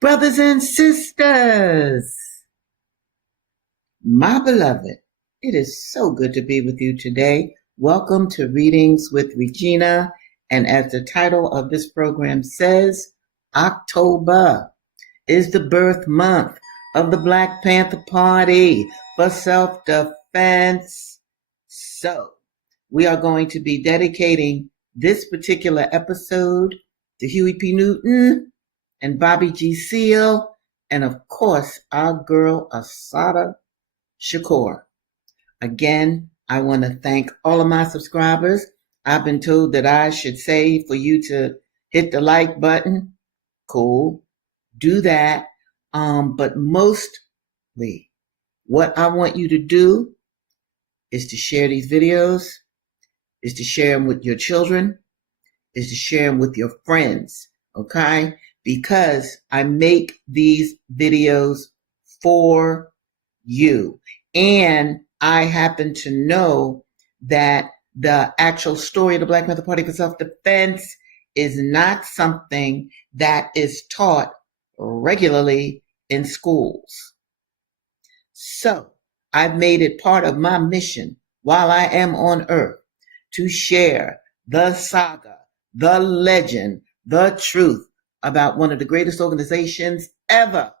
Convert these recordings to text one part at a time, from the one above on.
Brothers and sisters, my beloved, it is so good to be with you today. Welcome to Readings with Regina. And as the title of this program says, October is the birth month of the Black Panther Party for self-defense. So we are going to be dedicating this particular episode to Huey P. Newton and Bobby G. Seale, and of course, our girl Assata Shakur. Again, I want to thank all of my subscribers. I've been told that I should say for you to hit the like button. Cool. Do that. But mostly, what I want you to do is to share these videos, is to share them with your children, is to share them with your friends, okay? Because I make these videos for you. And I happen to know that the actual story of the Black Panther Party for self-defense is not something that is taught regularly in schools. So I've made it part of my mission while I am on earth to share the saga, the legend, the truth about one of the greatest organizations ever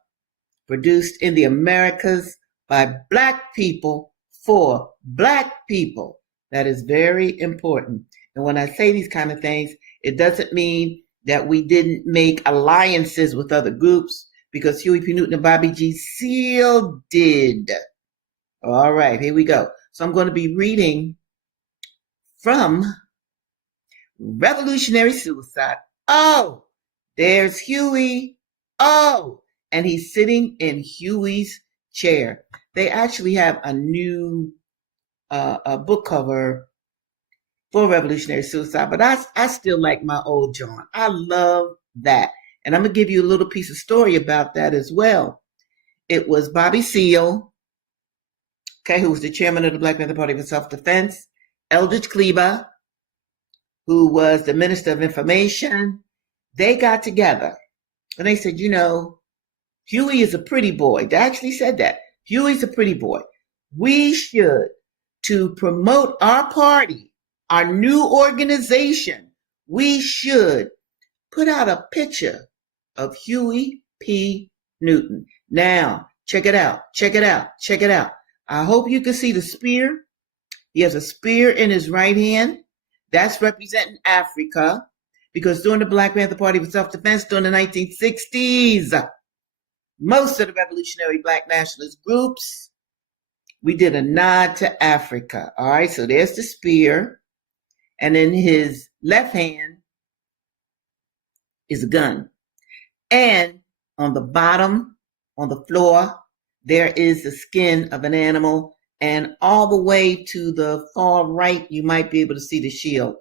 produced in the Americas by Black people for Black people. That is very important. And when I say these kind of things, it doesn't mean that we didn't make alliances with other groups, because Huey P. Newton and Bobby G. Seale did. All right, here we go. So I'm going to be reading from Revolutionary Suicide. Oh, there's Huey. Oh, and he's sitting in Huey's chair. They actually have a new a book cover for Revolutionary Suicide, but I still like my old John. I love that. And I'm going to give you a little piece of story about that as well. It was Bobby Seale, okay, who was the chairman of the Black Panther Party for Self-Defense, Eldridge Cleaver, who was the Minister of Information. They got together and they said, Huey is a pretty boy. They actually said that. Huey's a pretty boy. We should, to promote our party, our new organization, we should put out a picture of Huey P. Newton. Now, check it out, check it out, check it out. I hope you can see the spear. He has a spear in his right hand. That's representing Africa, because during the Black Panther Party for self-defense during the 1960s, most of the revolutionary Black nationalist groups, we did a nod to Africa. All right, so there's the spear. And in his left hand is a gun. And on the bottom, on the floor, there is the skin of an animal. And all the way to the far right, you might be able to see the shield.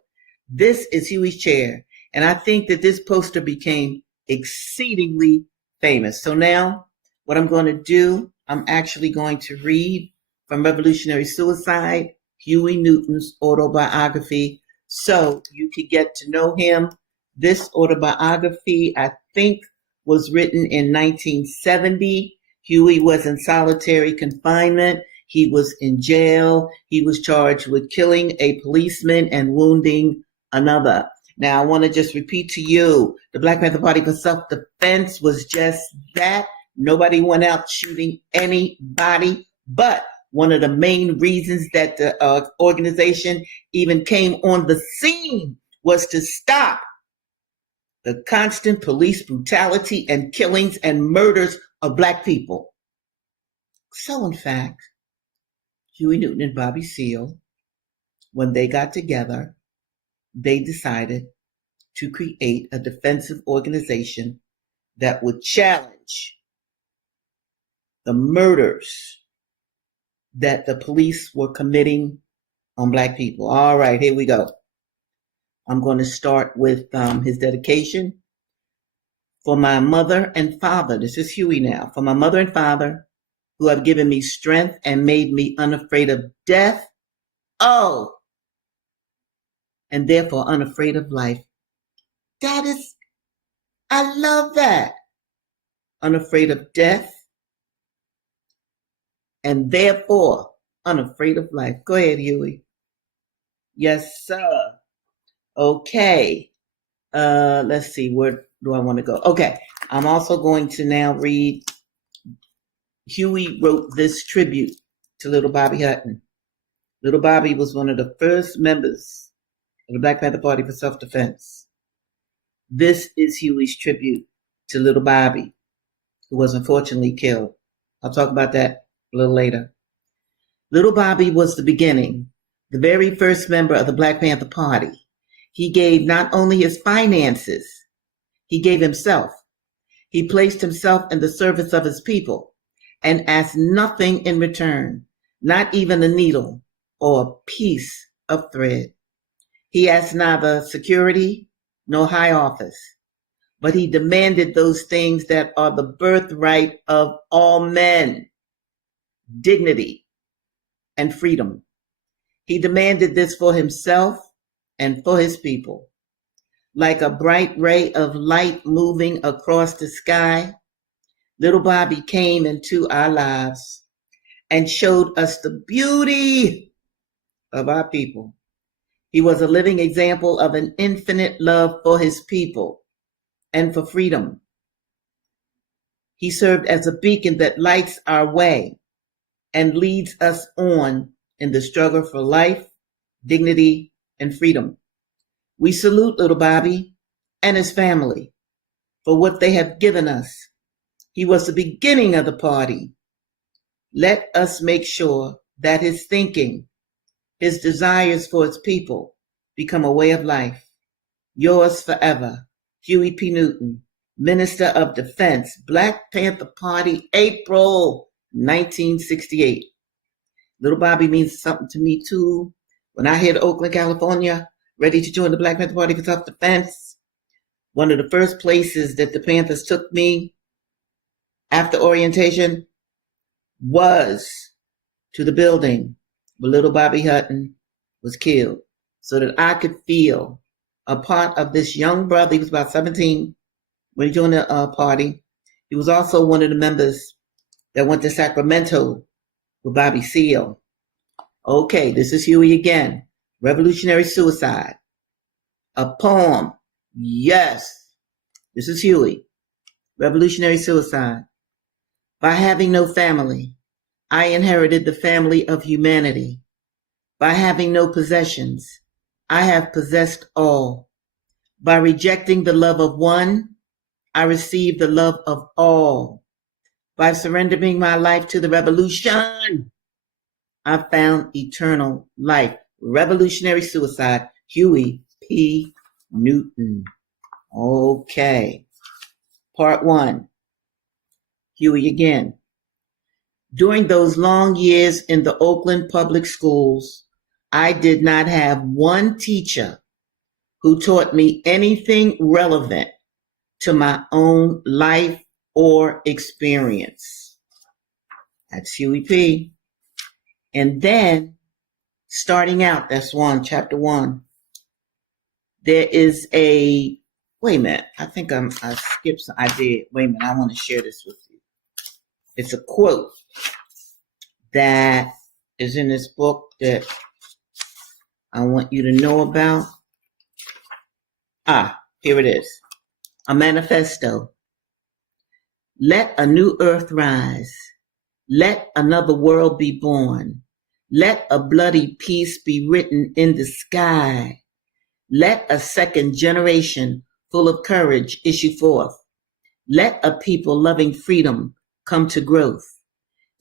This is Huey's chair. And I think that this poster became exceedingly famous. So now what I'm going to do, I'm actually going to read from Revolutionary Suicide, Huey Newton's autobiography, so you could get to know him. This autobiography, I think, was written in 1970. Huey was in solitary confinement. He was in jail. He was charged with killing a policeman and wounding another. Now, I want to just repeat to you, the Black Panther Party for self-defense was just that. Nobody went out shooting anybody, but one of the main reasons that the organization even came on the scene was to stop the constant police brutality and killings and murders of Black people. So, in fact, Huey Newton and Bobby Seale, when they got together, they decided to create a defensive organization that would challenge the murders that the police were committing on Black people. All right, here we go. I'm going to start with his dedication. For my mother and father, this is Huey now, for my mother and father, who have given me strength and made me unafraid of death, oh, and therefore unafraid of life. I love that. unafraid of death, and therefore unafraid of life. Go ahead, Huey. Yes, sir. Okay. Let's see, where do I want to go? Okay. I'm also going to now read. Huey wrote this tribute to little Bobby Hutton. Little Bobby was one of the first members of the Black Panther Party for self-defense. This is Huey's tribute to little Bobby, who was unfortunately killed. I'll talk about that a little later. Little Bobby was the beginning, the very first member of the Black Panther Party. He gave not only his finances, he gave himself. He placed himself in the service of his people and asked nothing in return, not even a needle or a piece of thread. He asked neither security nor high office, but he demanded those things that are the birthright of all men: dignity and freedom. He demanded this for himself and for his people. Like a bright ray of light moving across the sky, little Bobby came into our lives and showed us the beauty of our people. He was a living example of an infinite love for his people and for freedom. He served as a beacon that lights our way and leads us on in the struggle for life, dignity, and freedom. We salute little Bobby and his family for what they have given us. He was the beginning of the party. Let us make sure that his thinking, his desires for his people become a way of life. Yours forever, Huey P. Newton, Minister of Defense, Black Panther Party, April 1968. Little Bobby means something to me too. When I hit Oakland, California, ready to join the Black Panther Party for self-defense, one of the first places that the Panthers took me after orientation was to the building where little Bobby Hutton was killed, so that I could feel a part of this young brother. He was about 17 when he joined the party. He was also one of the members that went to Sacramento with Bobby Seale. Okay, this is Huey again. Revolutionary Suicide. A poem. Yes, this is Huey. Revolutionary Suicide. By having no family, I inherited the family of humanity. By having no possessions, I have possessed all. By rejecting the love of one, I received the love of all. By surrendering my life to the revolution, I found eternal life. Revolutionary Suicide, Huey P. Newton. Okay. Part 1. Huey again. During those long years in the Oakland public schools, I did not have one teacher who taught me anything relevant to my own life or experience. That's Huey P. And then, starting out, that's chapter 1. There is a, wait a minute, I think I skipped some, I did. Wait a minute, I want to share this with you. It's a quote that is in this book that I want you to know about. Here it is. A manifesto. Let a new earth rise. Let another world be born. Let a bloody peace be written in the sky. Let a second generation full of courage issue forth. Let a people loving freedom come to growth.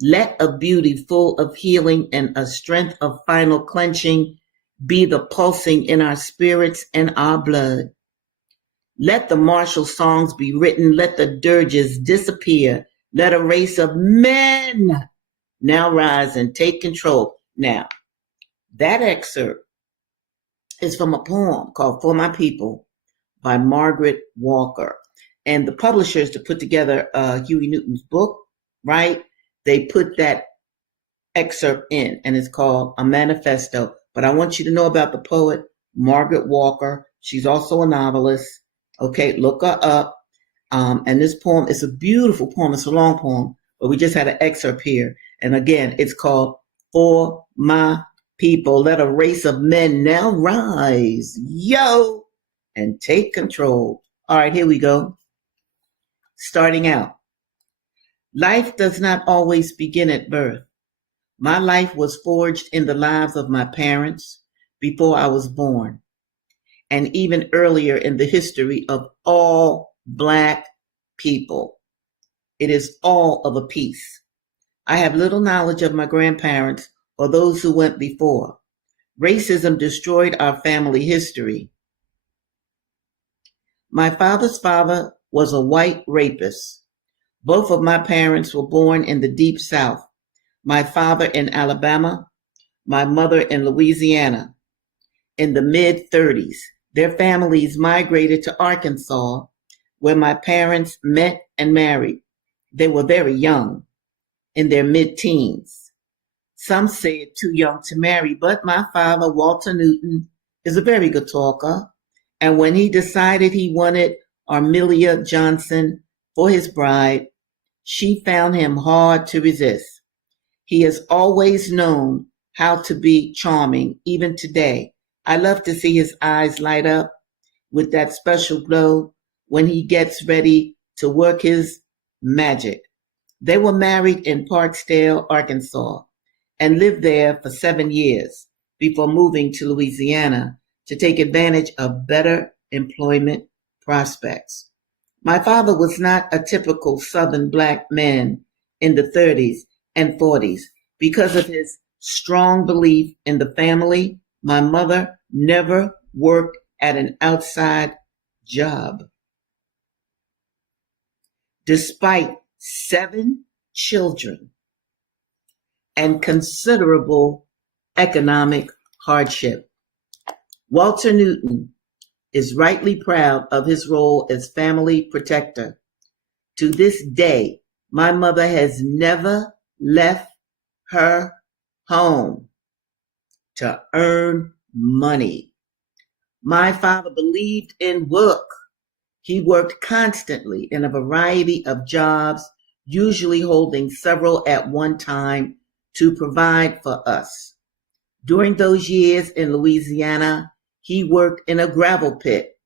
Let a beauty full of healing and a strength of final clenching be the pulsing in our spirits and our blood. Let the martial songs be written. Let the dirges disappear. Let a race of men now rise and take control. Now, that excerpt is from a poem called For My People by Margaret Walker. And the publishers to put together Huey Newton's book, right? They put that excerpt in, and it's called A Manifesto. But I want you to know about the poet Margaret Walker. She's also a novelist. Okay, look her up. And this poem is a beautiful poem. It's a long poem, but we just had an excerpt here. And again, it's called For My People. Let a race of men now rise, yo, and take control. All right, here we go. Starting out. Life does not always begin at birth. My life was forged in the lives of my parents before I was born, and even earlier in the history of all Black people. It is all of a piece. I have little knowledge of my grandparents or those who went before. Racism destroyed our family history. My father's father was a white rapist. Both of my parents were born in the Deep South. My father in Alabama, my mother in Louisiana. In the mid-30s, their families migrated to Arkansas, where my parents met and married. They were very young, in their mid-teens. Some said too young to marry, but my father, Walter Newton, is a very good talker. And when he decided he wanted Armelia Johnson for his bride, she found him hard to resist. He has always known how to be charming, even today. I love to see his eyes light up with that special glow when he gets ready to work his magic. They were married in Parkdale, Arkansas, and lived there for 7 years before moving to Louisiana to take advantage of better employment prospects. My father was not a typical Southern Black man in the 30s and 40s. Because of his strong belief in the family, my mother never worked at an outside job. Despite 7 children and considerable economic hardship, Walter Newton is rightly proud of his role as family protector. To this day, my mother has never left her home to earn money. My father believed in work. He worked constantly in a variety of jobs, usually holding several at one time to provide for us. During those years in Louisiana, he worked in a gravel pit,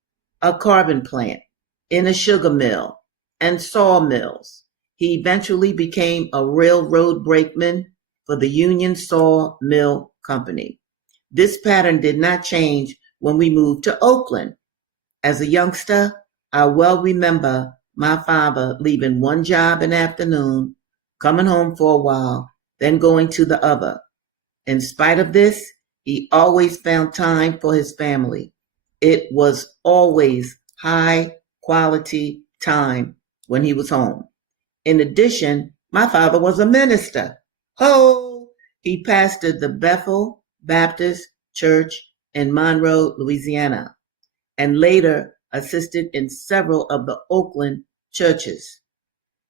a carbon plant, in a sugar mill, and sawmills. He eventually became a railroad brakeman for the Union Sawmill Company. This pattern did not change when we moved to Oakland. As a youngster, I well remember my father leaving one job in the afternoon, coming home for a while, then going to the other. In spite of this, he always found time for his family. It was always high quality time when he was home. In addition, my father was a minister. Ho! He pastored the Bethel Baptist Church in Monroe, Louisiana, and later assisted in several of the Oakland churches.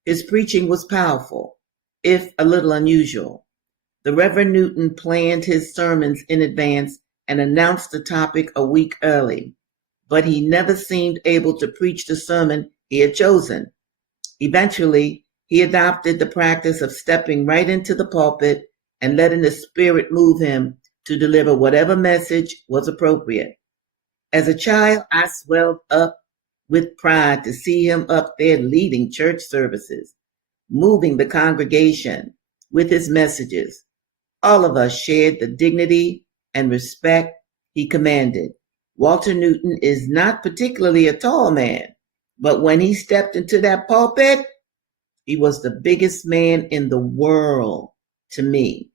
His preaching was powerful, if a little unusual. The Reverend Newton planned his sermons in advance and announced the topic a week early, but he never seemed able to preach the sermon he had chosen. Eventually, he adopted the practice of stepping right into the pulpit and letting the Spirit move him to deliver whatever message was appropriate. As a child, I swelled up with pride to see him up there leading church services, moving the congregation with his messages. All of us shared the dignity and respect he commanded. Walter Newton is not particularly a tall man, but when he stepped into that pulpit, he was the biggest man in the world to me.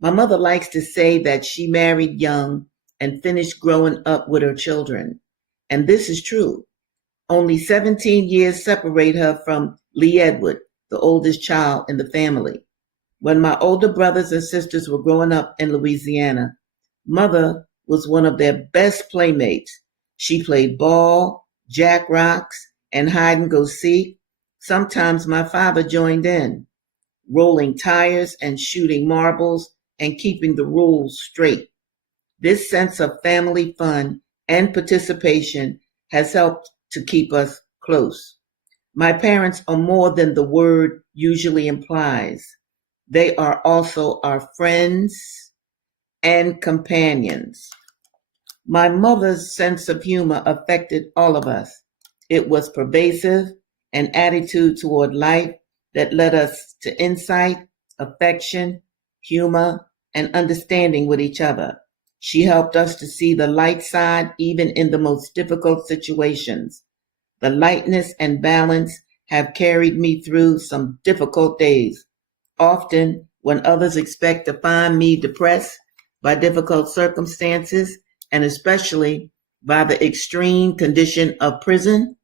My mother likes to say that she married young and finished growing up with her children. And this is true. Only 17 years separate her from Lee Edward, the oldest child in the family. When my older brothers and sisters were growing up in Louisiana, mother was one of their best playmates. She played ball, jack rocks, and hide and go seek. Sometimes my father joined in, rolling tires and shooting marbles and keeping the rules straight. This sense of family fun and participation has helped to keep us close. My parents are more than the word usually implies. They are also our friends and companions. My mother's sense of humor affected all of us. It was pervasive, an attitude toward life that led us to insight, affection, humor, and understanding with each other. She helped us to see the light side even in the most difficult situations. The lightness and balance have carried me through some difficult days. Often, when others expect to find me depressed by difficult circumstances, and especially by the extreme condition of prison,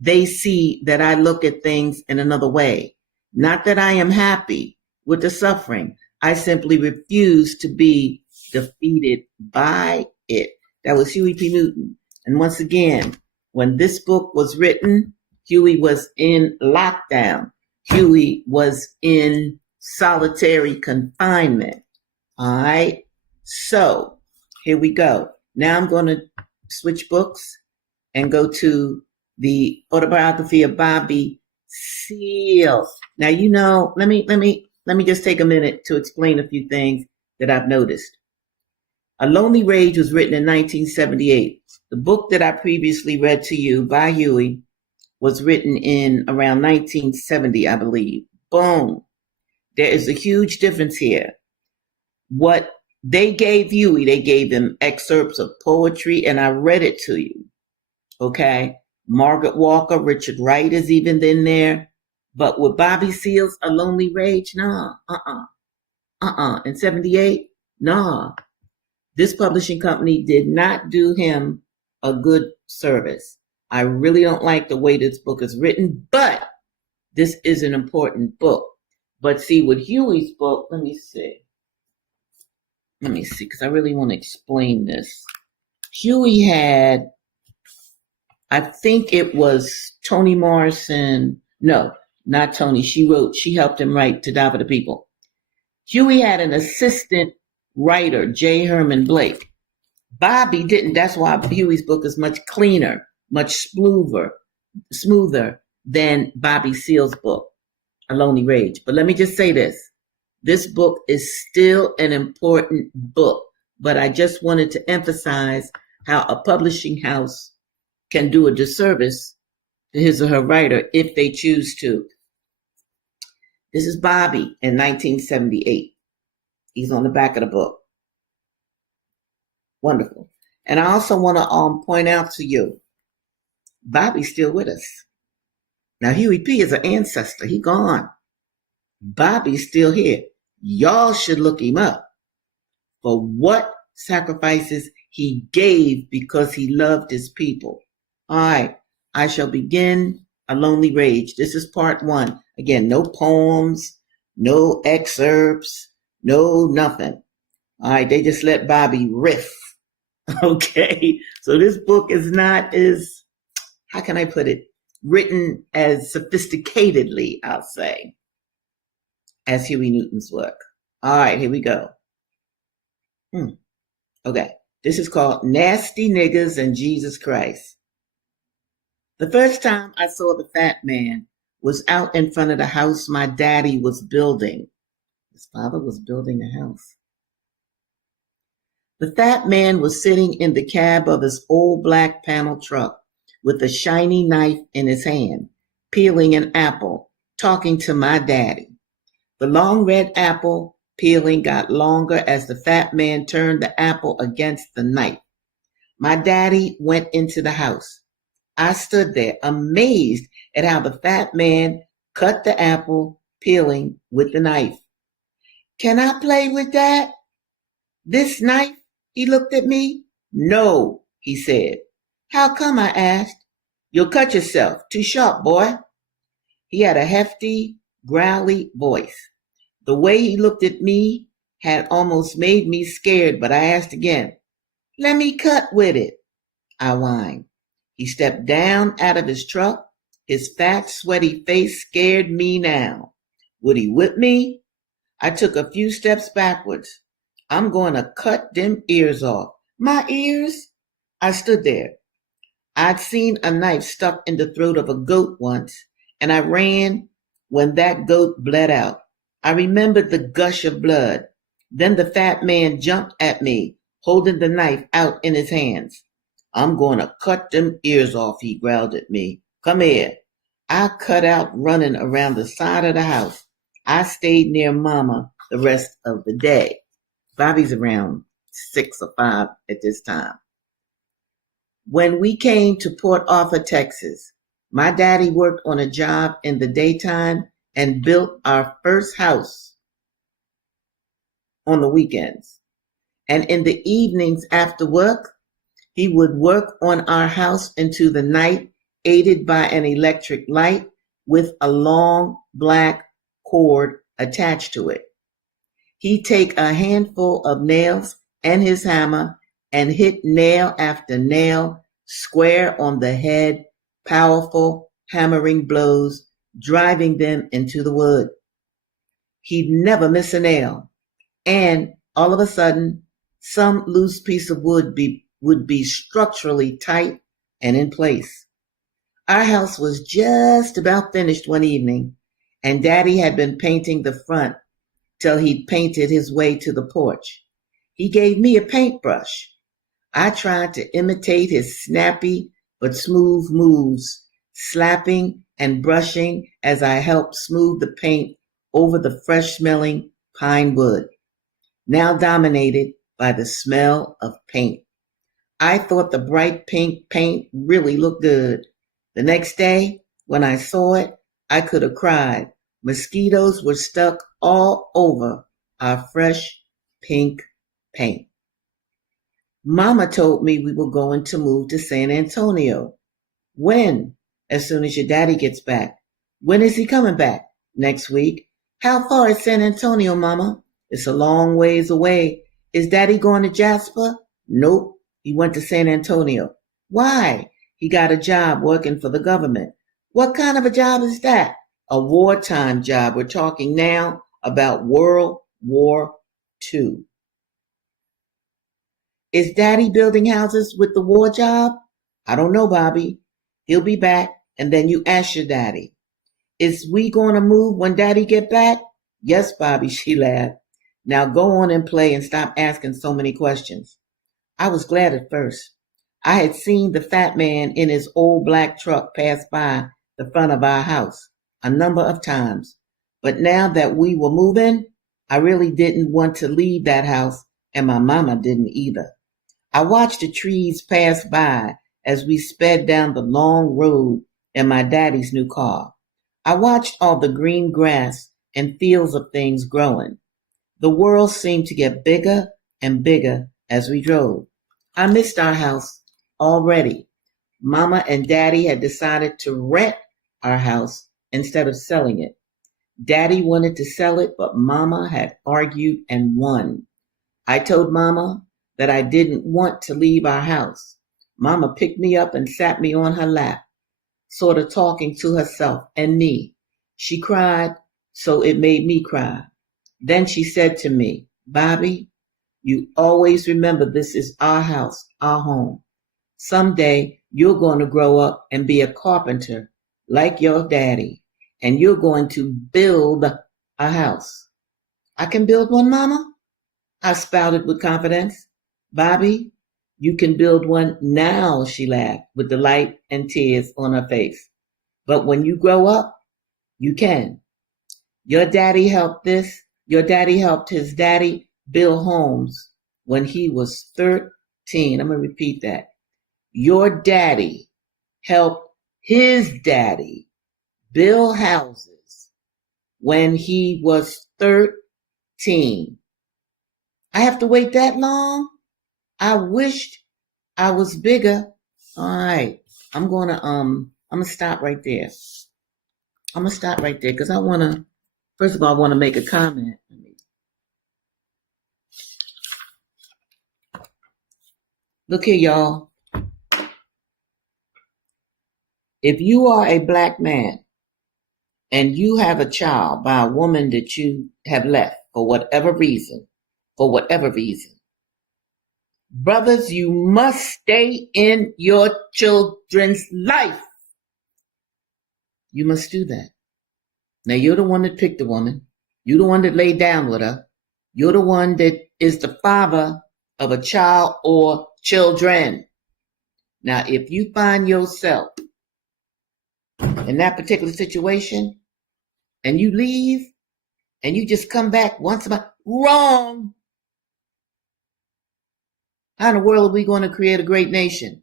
they see that I look at things in another way. Not that I am happy with the suffering. I simply refuse to be defeated by it. That was Huey P. Newton. And once again, when this book was written, Huey was in lockdown. Huey was in solitary confinement. All right. So here we go. Now I'm going to switch books and go to the autobiography of Bobby Seale. Now, let me just take a minute to explain a few things that I've noticed. A Lonely Rage was written in 1978. The book that I previously read to you by Huey was written in around 1970, I believe. Boom. There is a huge difference here. What they gave Huey, they gave him excerpts of poetry, and I read it to you. Okay? Margaret Walker, Richard Wright is even in there. But with Bobby Seale's A Lonely Rage, nah, In 78, nah. This publishing company did not do him a good service. I really don't like the way this book is written, but this is an important book. But see, with Huey's book, let me see, because I really want to explain this. Huey had, I think it was Toni Morrison. No, not Toni. She helped him write To Die for the People. Huey had an assistant writer, J. Herman Blake. Bobby didn't. That's why Huey's book is much cleaner, much smoother than Bobby Seale's book, A Lonely Rage. But let me just say this. This book is still an important book, but I just wanted to emphasize how a publishing house can do a disservice to his or her writer if they choose to. This is Bobby in 1978. He's on the back of the book. Wonderful. And I also want to point out to you, Bobby's still with us. Now, Huey P is an ancestor. He gone. Bobby's still here. Y'all should look him up for what sacrifices he gave because he loved his people. All right. I shall begin A Lonely Rage. This is part 1. Again, no poems, no excerpts, no nothing. All right. They just let Bobby riff. Okay. So this book is not as, how can I put it, written as sophisticatedly, I'll say, as Huey Newton's work. All right, here we go. Okay, this is called Nasty Niggas and Jesus Christ. The first time I saw the fat man was out in front of the house my daddy was building. His father was building a house. The fat man was sitting in the cab of his old black panel truck with a shiny knife in his hand, peeling an apple, talking to my daddy. The long red apple peeling got longer as the fat man turned the apple against the knife. My daddy went into the house. I stood there, amazed at how the fat man cut the apple peeling with the knife. Can I play with that? This knife? He looked at me. No, he said. How come? I asked. You'll cut yourself. Too sharp, boy. He had a hefty, growly voice. The way he looked at me had almost made me scared, but I asked again. Let me cut with it, I whined. He stepped down out of his truck. His fat, sweaty face scared me now. Would he whip me? I took a few steps backwards. I'm going to cut them ears off. My ears? I stood there. I'd seen a knife stuck in the throat of a goat once, and I ran when that goat bled out. I remembered the gush of blood. Then the fat man jumped at me, holding the knife out in his hands. I'm going to cut them ears off, he growled at me. Come here. I cut out running around the side of the house. I stayed near Mama the rest of the day. Bobby's around 6 or 5 at this time. When we came to Port Arthur, Texas, my daddy worked on a job in the daytime and built our first house on the weekends. And in the evenings after work, he would work on our house into the night, aided by an electric light with a long black cord attached to it. He'd take a handful of nails and his hammer and hit nail after nail square on the head, powerful hammering blows, driving them into the wood. He'd never miss a nail, and all of a sudden, some loose piece of wood would be structurally tight and in place. Our house was just about finished one evening, and Daddy had been painting the front till he'd painted his way to the porch. He gave me a paintbrush. I tried to imitate his snappy but smooth moves, slapping and brushing as I helped smooth the paint over the fresh-smelling pine wood, now dominated by the smell of paint. I thought the bright pink paint really looked good. The next day, when I saw it, I could have cried. Mosquitoes were stuck all over our fresh pink paint. Mama told me we were going to move to San Antonio. When? As soon as your daddy gets back. When is he coming back? Next week. How far is San Antonio, Mama? It's a long ways away. Is Daddy going to Jasper? Nope. He went to San Antonio. Why? He got a job working for the government. What kind of a job is that? A wartime job. We're talking now about World War II. Is Daddy building houses with the war job? I don't know, Bobby. He'll be back, and then you ask your daddy. Is we going to move when Daddy get back? Yes, Bobby, she laughed. Now go on and play and stop asking so many questions. I was glad at first. I had seen the fat man in his old black truck pass by the front of our house a number of times. But now that we were moving, I really didn't want to leave that house, and my mama didn't either. I watched the trees pass by as we sped down the long road in my daddy's new car. I watched all the green grass and fields of things growing. The world seemed to get bigger and bigger as we drove. I missed our house already. Mama and Daddy had decided to rent our house instead of selling it. Daddy wanted to sell it, but Mama had argued and won. I told Mama that I didn't want to leave our house. Mama picked me up and sat me on her lap, sort of talking to herself and me. She cried, so it made me cry. Then she said to me, Bobby, you always remember this is our house, our home. Someday you're going to grow up and be a carpenter like your daddy, and you're going to build a house. I can build one, Mama? I spouted with confidence. Bobby, you can build one now, she laughed with delight and tears on her face. But when you grow up, you can. Your daddy helped his daddy build homes when he was 13. I'm going to repeat that. Your daddy helped his daddy build houses when he was 13. I have to wait that long? I wished I was bigger. All right. I'm gonna stop right there. I'm gonna stop right there because first of all, I wanna make a comment. Look here, y'all. If you are a black man and you have a child by a woman that you have left for whatever reason, brothers, you must stay in your children's life. You must do that. Now, you're the one that picked the woman. You're the one that laid down with her. You're the one that is the father of a child or children. Now, if you find yourself in that particular situation and you leave and you just come back once a month, wrong. How in the world are we going to create a great nation?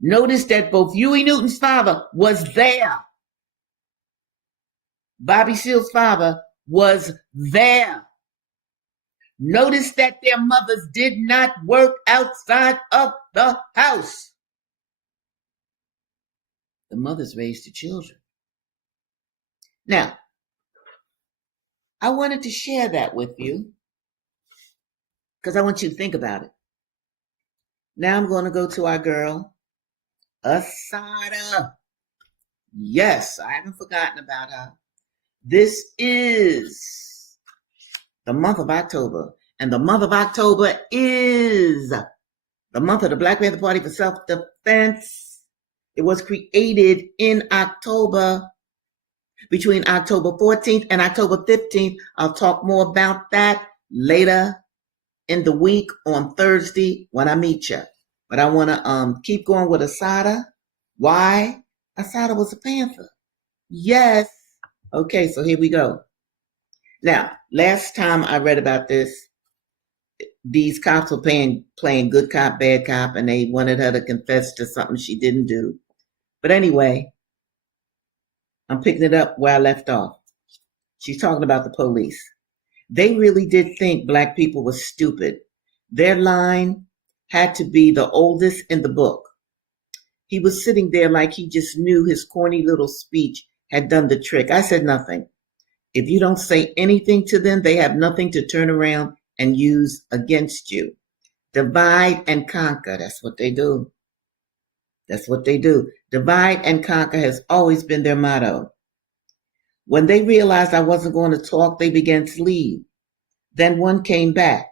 Notice that both Huey Newton's father was there. Bobby Seale's father was there. Notice that their mothers did not work outside of the house. The mothers raised the children. Now, I wanted to share that with you because I want you to think about it. Now I'm going to go to our girl, Assata. Yes, I haven't forgotten about her. This is the month of October, and the month of October is the month of the Black Panther Party for Self-Defense. It was created in October, between October 14th and October 15th. I'll talk more about that later in the week on Thursday when I meet you. But I want to keep going with Assata. Why? Assata was a Panther. Yes. Okay, so here we go. Now, last time I read about this, these cops were playing good cop, bad cop, and they wanted her to confess to something she didn't do. But anyway, I'm picking it up where I left off. She's talking about the police. They really did think black people were stupid. Their line had to be the oldest in the book. He was sitting there like he just knew his corny little speech had done the trick. I said nothing. If you don't say anything to them, they have nothing to turn around and use against you. Divide and conquer. That's what they do. That's what they do. Divide and conquer has always been their motto. When they realized I wasn't going to talk, they began to leave. Then one came back.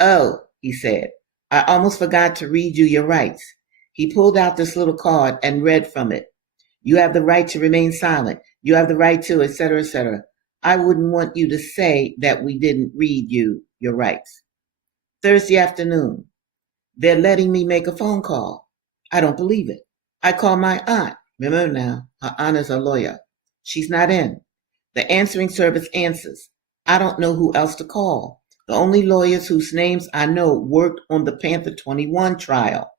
Oh, he said, I almost forgot to read you your rights. He pulled out this little card and read from it. You have the right to remain silent. You have the right to, etc., etc. I wouldn't want you to say that we didn't read you your rights. Thursday afternoon, they're letting me make a phone call. I don't believe it. I call my aunt. Remember now, her aunt is a lawyer. She's not in. The answering service answers. I don't know who else to call. The only lawyers whose names I know worked on the Panther 21 trial.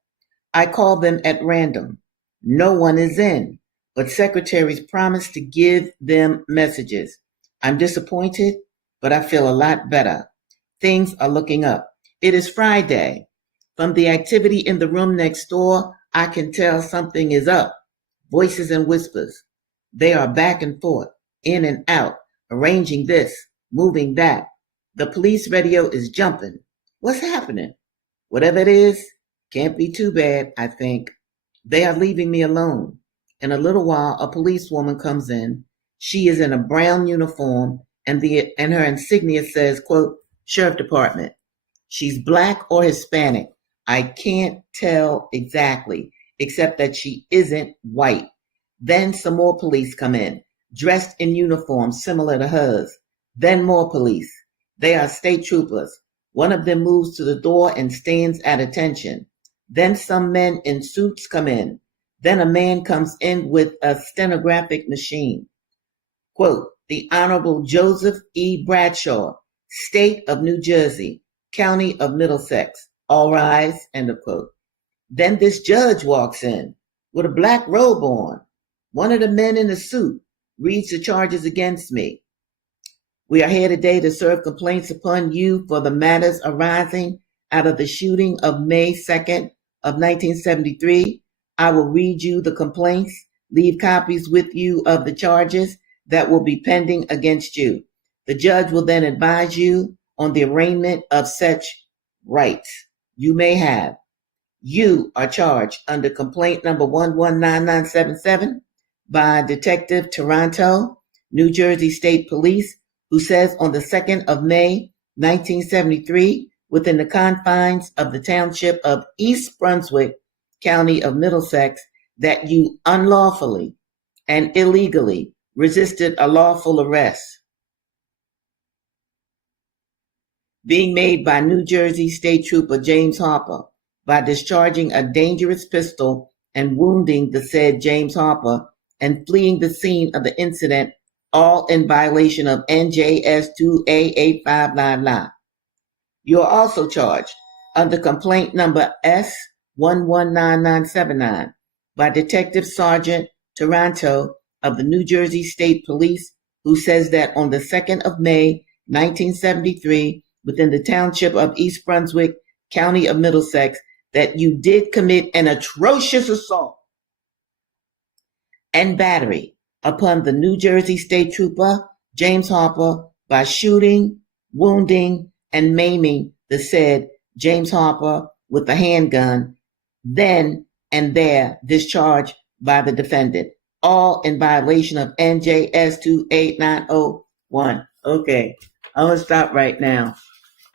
I call them at random. No one is in, but secretaries promised to give them messages. I'm disappointed, but I feel a lot better. Things are looking up. It is Friday. From the activity in the room next door, I can tell something is up. Voices and whispers. They are back and forth, in and out, arranging this, moving that. The police radio is jumping. What's happening? Whatever it is, can't be too bad, I think. They are leaving me alone. In a little while, a policewoman comes in. She is in a brown uniform, and her insignia says, quote, Sheriff Department. She's black or Hispanic. I can't tell exactly, except that she isn't white. Then some more police come in, dressed in uniforms similar to hers. Then more police. They are state troopers. One of them moves to the door and stands at attention. Then some men in suits come in. Then a man comes in with a stenographic machine. Quote, the Honorable Joseph E. Bradshaw, State of New Jersey, County of Middlesex. All rise, end of quote. Then this judge walks in with a black robe on. One of the men in the suit reads the charges against me. We are here today to serve complaints upon you for the matters arising out of the shooting of May 2nd of 1973. I will read you the complaints, leave copies with you of the charges that will be pending against you. The judge will then advise you on the arraignment of such rights you may have. You are charged under complaint number 119977 by Detective Toronto, New Jersey State Police, who says on the 2nd of May, 1973, within the confines of the township of East Brunswick, County of Middlesex, that you unlawfully and illegally resisted a lawful arrest being made by New Jersey State Trooper James Harper by discharging a dangerous pistol and wounding the said James Harper and fleeing the scene of the incident, all in violation of NJS 2A8599. You are also charged under complaint number S119979 by Detective Sergeant Taranto of the New Jersey State Police, who says that on the 2nd of May, 1973, within the township of East Brunswick, County of Middlesex, that you did commit an atrocious assault and battery upon the New Jersey State Trooper James Harper by shooting, wounding, and maiming the said James Harper with a handgun, then and there discharged by the defendant, all in violation of NJS 28901. Okay, I'm going to stop right now.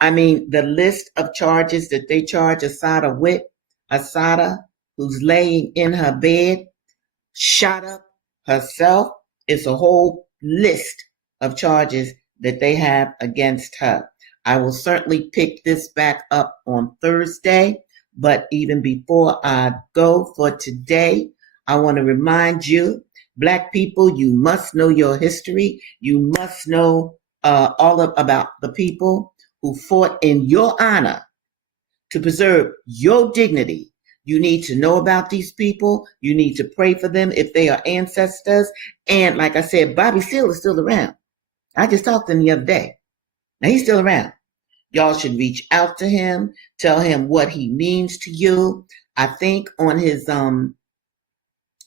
I mean, the list of charges that they charge Assata with, Assata, who's laying in her bed, shot up herself, is a whole list of charges that they have against her. I will certainly pick this back up on Thursday, but even before I go for today, I want to remind you, Black people, you must know your history. You must know about the people who fought in your honor to preserve your dignity. You need to know about these people. You need to pray for them if they are ancestors. And like I said, Bobby Seale is still around. I just talked to him the other day. Now he's still around. Y'all should reach out to him, tell him what he means to you. I think on his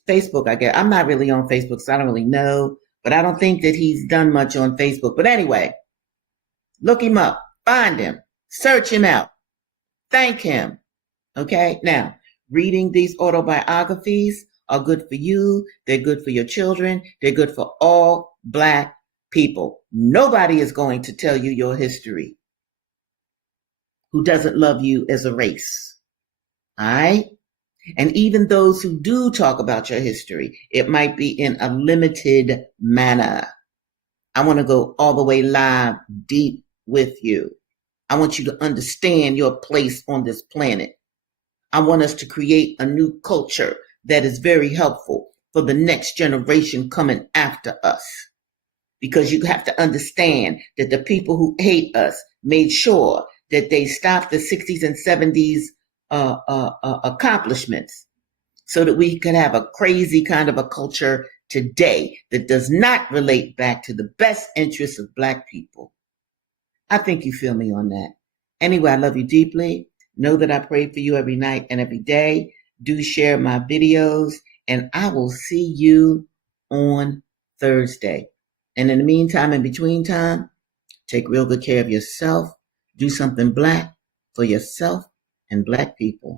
Facebook, I guess. I'm not really on Facebook, so I don't really know. But I don't think that he's done much on Facebook. But anyway, look him up, find him, search him out, thank him. Okay? Now, reading these autobiographies are good for you. They're good for your children. They're good for all Black people. Nobody is going to tell you your history who doesn't love you as a race. All right? And even those who do talk about your history, it might be in a limited manner. I want to go all the way live deep with you. I want you to understand your place on this planet. I want us to create a new culture that is very helpful for the next generation coming after us. Because you have to understand that the people who hate us made sure that they stopped the 60s and 70s accomplishments so that we could have a crazy kind of a culture today that does not relate back to the best interests of Black people. I think you feel me on that. Anyway, I love you deeply. Know that I pray for you every night and every day. Do share my videos, and I will see you on Thursday. And in the meantime, in between time, take real good care of yourself. Do something Black for yourself and Black people.